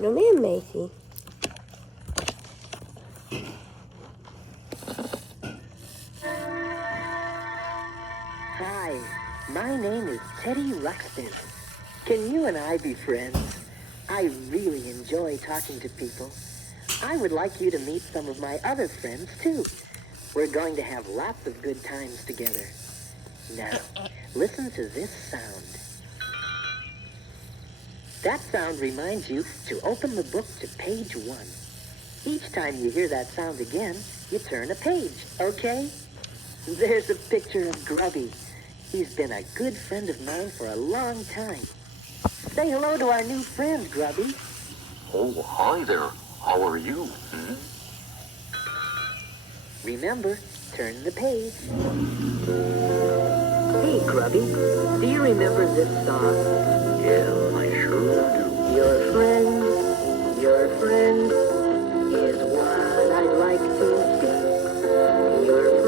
No ma'am, Macy. Hi, my name is Teddy Ruxbin. Can you and I be friends? I really enjoy talking to people. I would like you to meet some of my other friends, too. We're going to have lots of good times together. Now, listen to this sound. That sound reminds you to open the book to page 1. Each time you hear that sound again, you turn a page, okay? There's a picture of Grubby. He's been a good friend of mine for a long time. Say hello to our new friend, Grubby. Oh, hi there. How are you? Remember, turn the page. Hey, Grubby, do you remember this song? Yeah, I sure do. Your friend is what I'd like to be. Your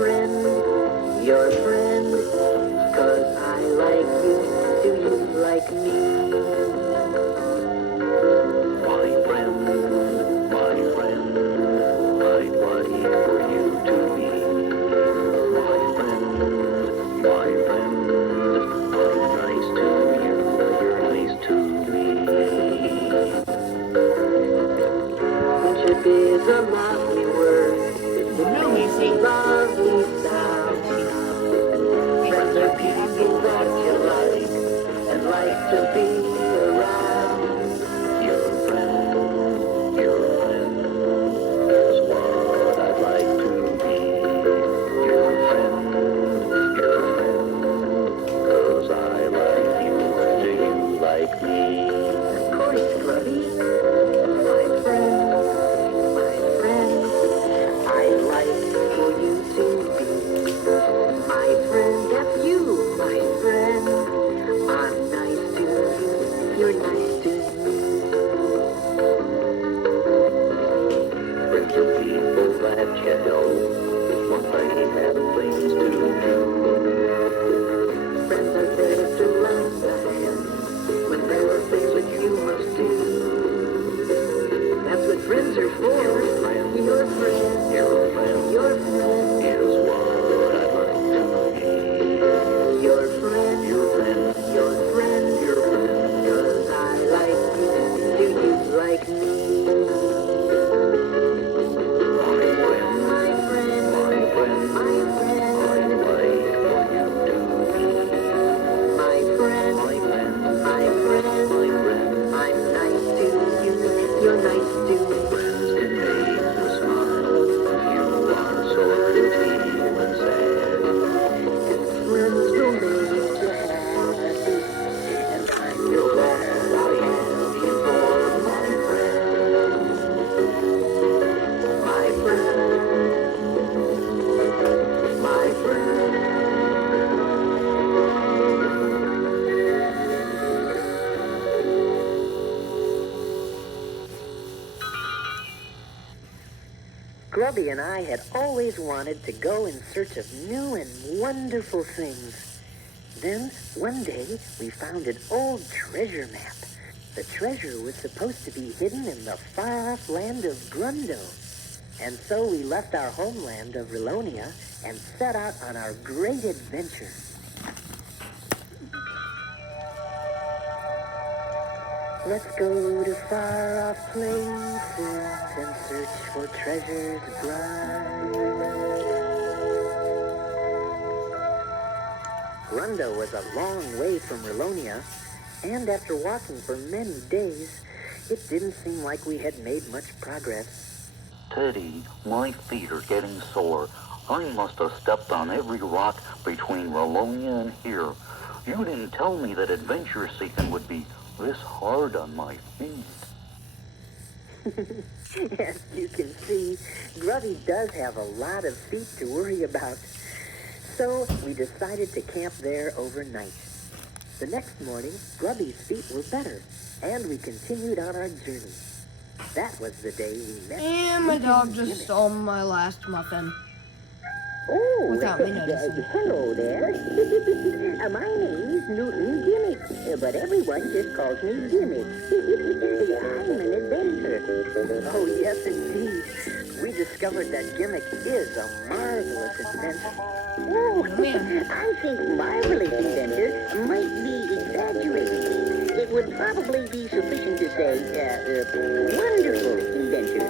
friend, 'cause I like you. Do you like me? My friend, I'd like for you to be. My friend, I'm nice to you, you're nice to me. Friendship is a lovely word. It's a lovely sound. Friends are people that you like and like to be around. Your friend is what I'd like to be. Your friend, 'cause I like you, do you like me? Of course, Grubby. My friend, I'd like for you to be. My friend, that's you, my friend. I'm nice to you, you're nice to me. Friends are people that you help when they have things to do. Friends are there to lend a hand when there are things that you must do. That's what friends are for. Your friend Is what I'd like to be. your friend, 'cause I like you. Do you like me? My friend, My friend, I'd like for you to be. my friend, I'm nice to you. You're nice to me. Friends can make you smile. You are so pretty when sad. Friends will make you happy, and I'm your glad I have you for my friend. My friend. Grubby and I had always wanted to go in search of new and wonderful things. Then, one day, we found an old treasure map. The treasure was supposed to be hidden in the far-off land of Grundo. And so we left our homeland of Rilonia and set out on our great adventure. Let's go to far-off places and search for treasures bright. Grundo was a long way from Rilonia, and after walking for many days, it didn't seem like we had made much progress. Teddy, my feet are getting sore. I must have stepped on every rock between Rilonia and here. You didn't tell me that adventure seeking would be this hard on my feet. As you can see, Grubby does have a lot of feet to worry about. So we decided to camp there overnight. The next morning, Grubby's feet were better, and we continued on our journey. That was the day we met. And my dog just stole my last muffin. Oh, Without me noticing. hello there. My name's Newton Gimmick, but everyone just calls me Gimmick. I'm an inventor. Oh, yes, indeed. We discovered that Gimmick is a marvelous inventor. Oh, man. I think marvelous inventor might be exaggerating. It would probably be sufficient to say wonderful inventor.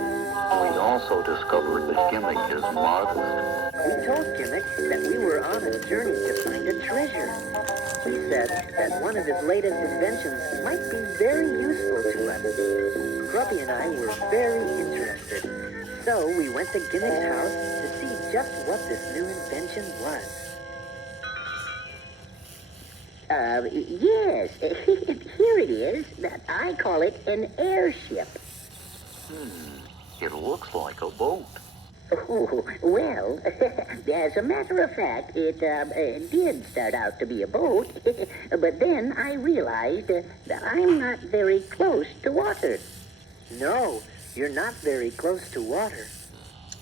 We also discovered that Gimmick is modest. We told Gimmick that we were on a journey to find a treasure. We said that one of his latest inventions might be very useful to us. Grubby and I were very interested. So we went to Gimmick's house to see just what this new invention was. Yes, here it is. I call it an airship. It looks like a boat. Oh, well, as a matter of fact, it did start out to be a boat, but then I realized that I'm not very close to water. No, you're not very close to water.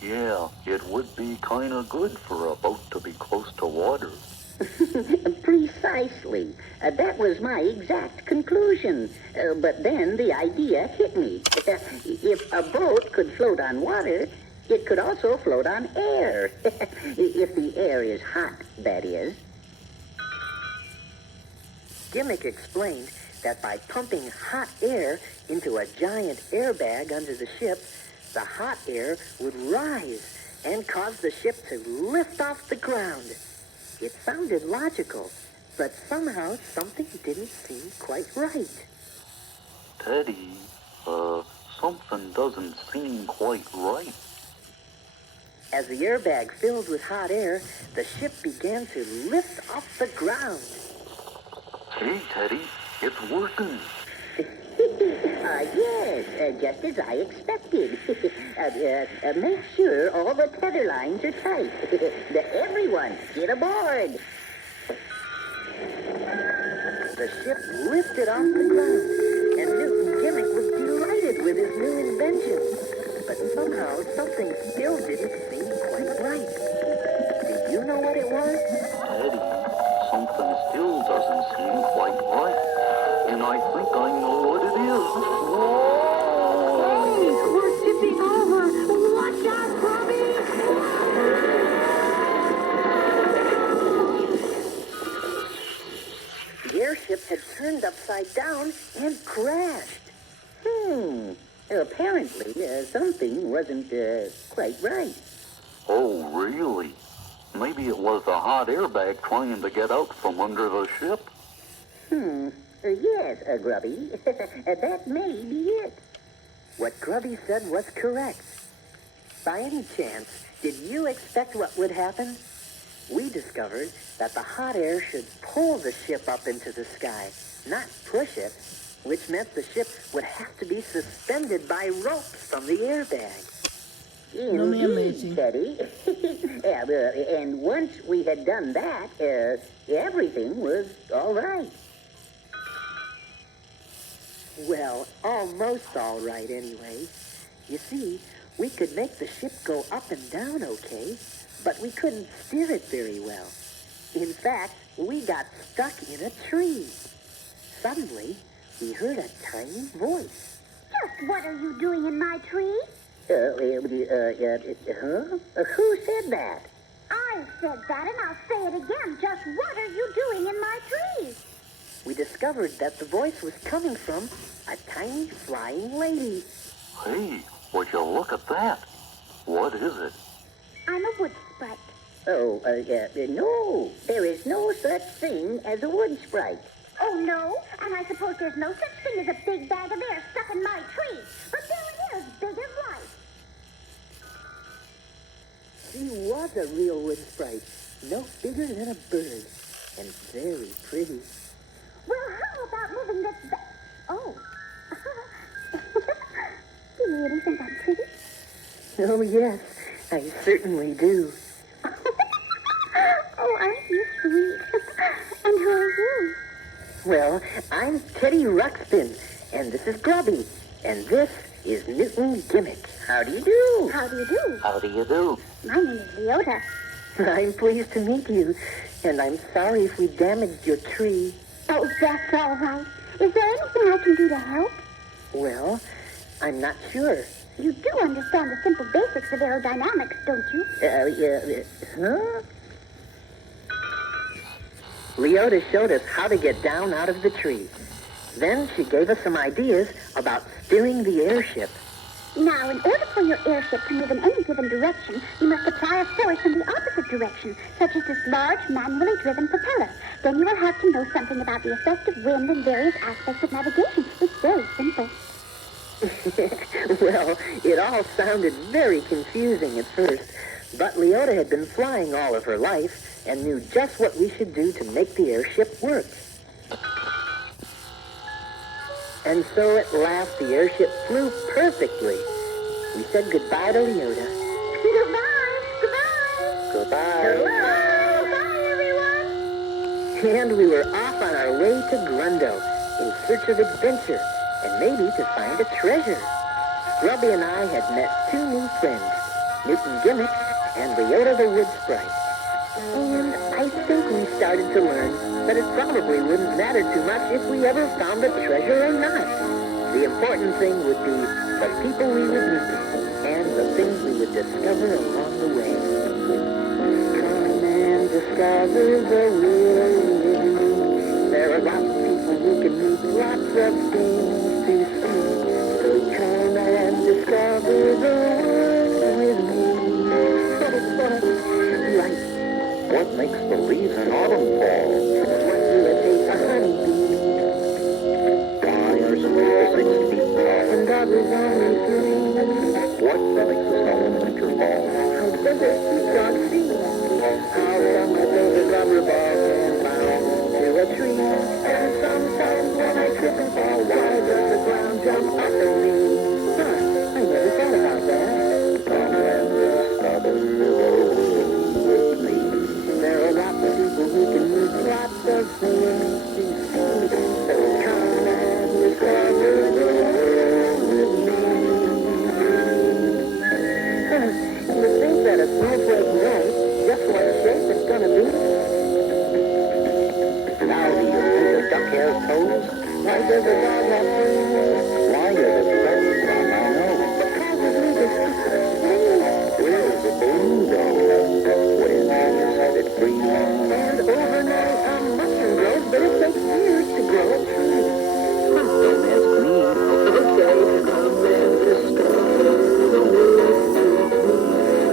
Yeah, it would be kind of good for a boat to be close to water. Precisely. That was my exact conclusion. But then the idea hit me. If a boat could float on water, it could also float on air. If the air is hot, that is. Gimmick explained that by pumping hot air into a giant airbag under the ship, the hot air would rise and cause the ship to lift off the ground. It sounded logical, but somehow something didn't seem quite right. Teddy, something doesn't seem quite right. As the airbag filled with hot air, the ship began to lift off the ground. Hey, Teddy, it's working. Yes, just as I expected. Make sure all the tether lines are tight. Everyone, get aboard. The ship lifted off the ground, and Newton Gimmick was delighted with his new invention. But somehow, something still didn't seem quite right. Do you know what it was? Teddy, something still doesn't seem quite right. And I think I know what it is. Hey, we're tipping over. Watch out, Grubby! The airship had turned upside down and crashed. Apparently, something wasn't quite right. Oh, really? Maybe it was the hot airbag trying to get out from under the ship? Yes, Grubby. That may be it. What Grubby said was correct. By any chance, did you expect what would happen? We discovered that the hot air should pull the ship up into the sky, not push it, which meant the ship would have to be suspended by ropes from the airbag. Amazing. Teddy. And once we had done that, everything was all right. Well, almost all right anyway. You see, we could make the ship go up and down okay, but we couldn't steer it very well. In fact, we got stuck in a tree. Suddenly, we heard a tiny voice. Just what are you doing in my tree? Who said that? I said that, and I'll say it again. Just what are you doing in my tree? We discovered that the voice was coming from a tiny flying lady. Hey, would you look at that? What is it? I'm a wood sprite. Oh, no. There is no such thing as a wood sprite. Oh, no? And I suppose there's no such thing as a big bag of air stuck in my tree. But there it is, big as life. She was a real wood sprite, no bigger than a bird, and very pretty. Well, how about moving this back? Oh. Do you really think I'm pretty? Oh, yes, I certainly do. Oh, aren't you sweet? And who are you? Well, I'm Teddy Ruxbin, and this is Grubby, and this is Newton Gimmick. How do you do? How do you do? How do you do? My name is Leota. I'm pleased to meet you, and I'm sorry if we damaged your tree. Oh, that's all right. Is there anything I can do to help? Well, I'm not sure. You do understand the simple basics of aerodynamics, don't you? Huh? Leota showed us how to get down out of the tree. Then she gave us some ideas about steering the airship. Now, in order for your airship to move in any given direction, you must apply a force in the opposite direction, such as this large, manually driven propeller. Then you will have to know something about the effect of wind and various aspects of navigation. It's very simple. Well, it all sounded very confusing at first, but Leota had been flying all of her life and knew just what we should do to make the airship work. And so at last the airship flew perfectly. We said goodbye to Leota. Goodbye. Goodbye. Goodbye. Goodbye, everyone. And we were off on our way to Grundo in search of adventure and maybe to find a treasure. Grubby and I had met two new friends, Newton Gimmick and Leota the Wood Sprite. And I think we started to learn that it probably wouldn't matter too much if we ever found a treasure or not. The important thing would be the people we would meet and the things we would discover along the way. Come and discover the world. There are lots of people who can meet, lots of things to see. So come and discover the world with me. Right. What makes the leaves in autumn fall? What will it take a honeybee? Why are some people 6 feet tall? And others only 3. What makes the snow in winter fall? How does it keep on sea? How come I build a rubber ball and bound to a tree? And sometimes when I trip and fall, why does the ground jump up at me? Huh, I never thought about that. Come and discover the world with me. There are lots of people who can move lots of things to see. So come and discover the world with me. You would think that a snowflake knows just what shape it's going to be. Now do you think a duck has toes? Why does a dog have wings? Why are the feathers on my nose? Because of me, the Where does the balloon go? When you set it free? And overnight a mushroom grows, but it takes years to grow a tree. Don't ask me. Okay, come and discover the world.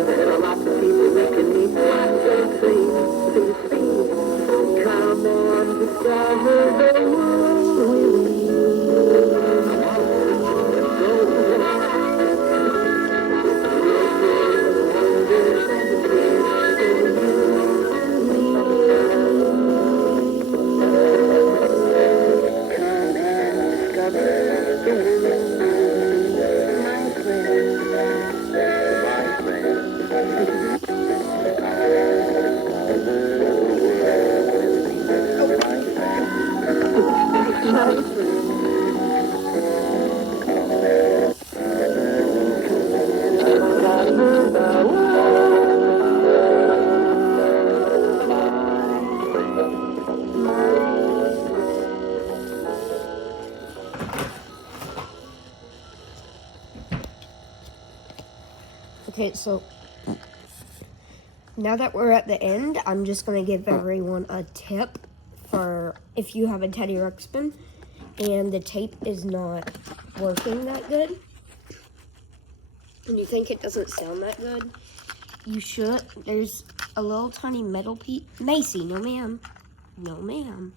There are lots of people we can meet, lots of things to see. Come and discover the world with me. Okay, so now that we're at the end, I'm just going to give everyone a tip for if you have a Teddy Ruxbin and the tape is not working that good, and you think it doesn't sound that good, you should, there's a little tiny metal piece. Macy, no ma'am. No ma'am.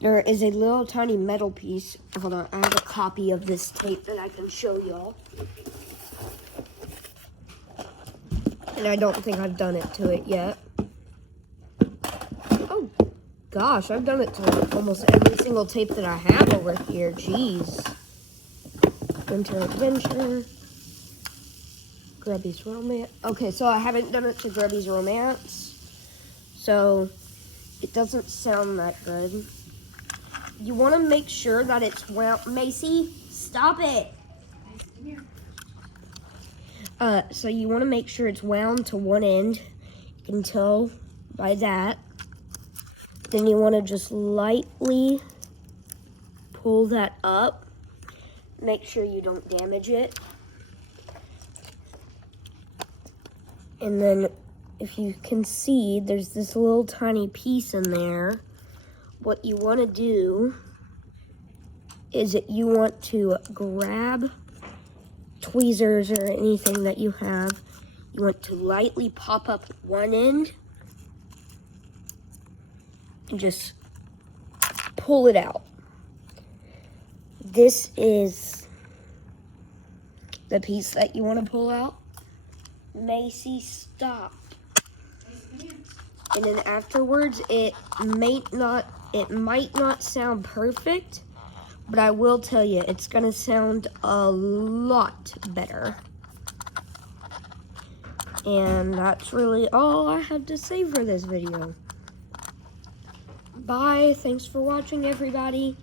There is a little tiny metal piece. Hold on, I have a copy of this tape that I can show y'all. And I don't think I've done it to it yet. Oh, gosh, I've done it to almost every single tape that I have over here. Jeez. Winter Adventure. Grubby's Romance. Okay, so I haven't done it to Grubby's Romance. So, it doesn't sound that good. You want to make sure that it's wound. Macy, stop it. So you want to make sure it's wound to one end. You can tell by that. Then you want to just lightly pull that up. Make sure you don't damage it. And then if you can see, there's this little tiny piece in there. What you want to do is that you want to grab tweezers or anything that you have. You want to lightly pop up one end and just pull it out. This is the piece that you want to pull out. Macy, stop. And then afterwards, it might not sound perfect, but I will tell you, it's gonna sound a lot better. And that's really all I have to say for this video. Bye, thanks for watching, everybody.